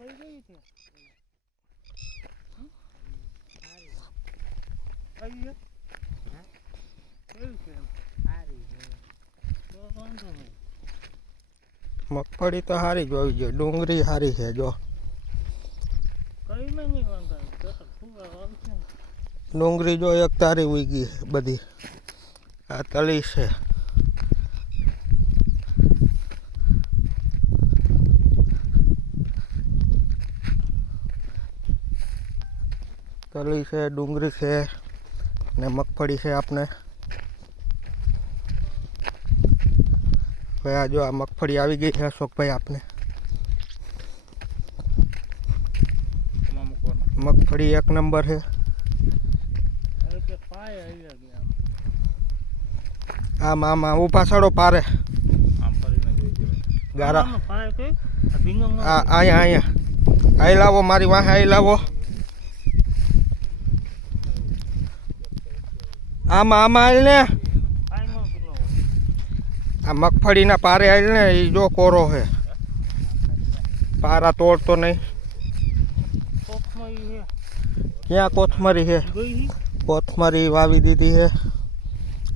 કઈ ગઈ છે આવી હા કેવું છે એમ સારી છે તો વાંધો નહીં મગફળી તો સારી જ હોવી જોઈએ, ડુંગળી સારી છે જો કઈ નહીં વાંધો તો ફુવા આવશે ને ડુંગળી જો એક તારી ઉગી છે બધી, આ તળી છે. તળી છે, ડુંગળી છે ને મગફળી છે. આપણે હવે આ જો આ મગફળી આવી ગઈ છે અશોકભાઈ, આપને મગફળી એક નંબર છે. આમ આમ ઊભા સડો પારે ગારા અહીંયા અહીંયા અહીં લાવો, મારી વાહે અહીં લાવો. આમાં આમાં આવેલ ને આ મગફળીના પારે આવેલ ને એ જો કોરો છે, પારા તોડતો નહીં. ક્યાં કોથમરી છે? કોથમરી વાવી દીધી છે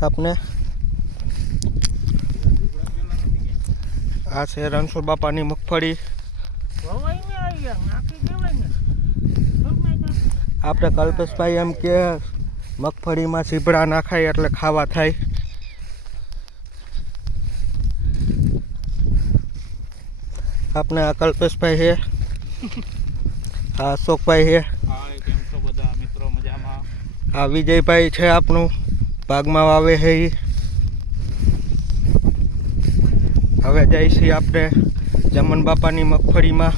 આપને. આ છે રણછોડ બાપાની મગફળી. આપણે કલ્પેશભાઈ એમ કે મગફળીમાં સીભડા નાખાય એટલે ખાવા થાય. આપણે આ કલ્પેશભાઈ છે, આ અશોકભાઈ છે, આ વિજયભાઈ છે આપણું ભાગમાં વાવે છે. હવે જાય છીએ આપણે જમન બાપાની મગફળીમાં.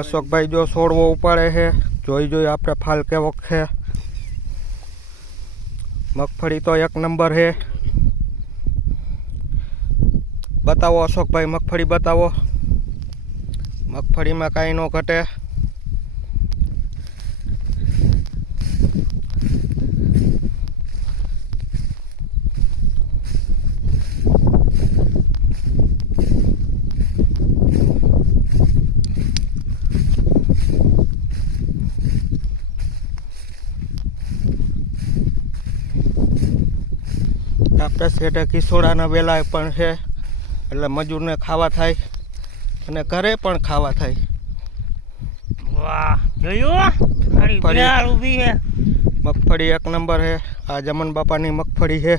અશોકભાઈ જો છોડવો ઉપાડે છે, જોઈ આપણે ફાલ કેવો છે. મગફળી તો એક નંબર છે. બતાવો અશોકભાઈ, મગફળી બતાવો. મગફળીમાં કાંઈ ન ઘટે. આપણે શેઠે કિશોડાના વેલા પણ છે એટલે મજૂરને ખાવા થાય અને ઘરે પણ ખાવા થાય. વાહ જોયું ઊભી છે મગફળી એક નંબર છે. આ જમન બાપાની મગફળી છે.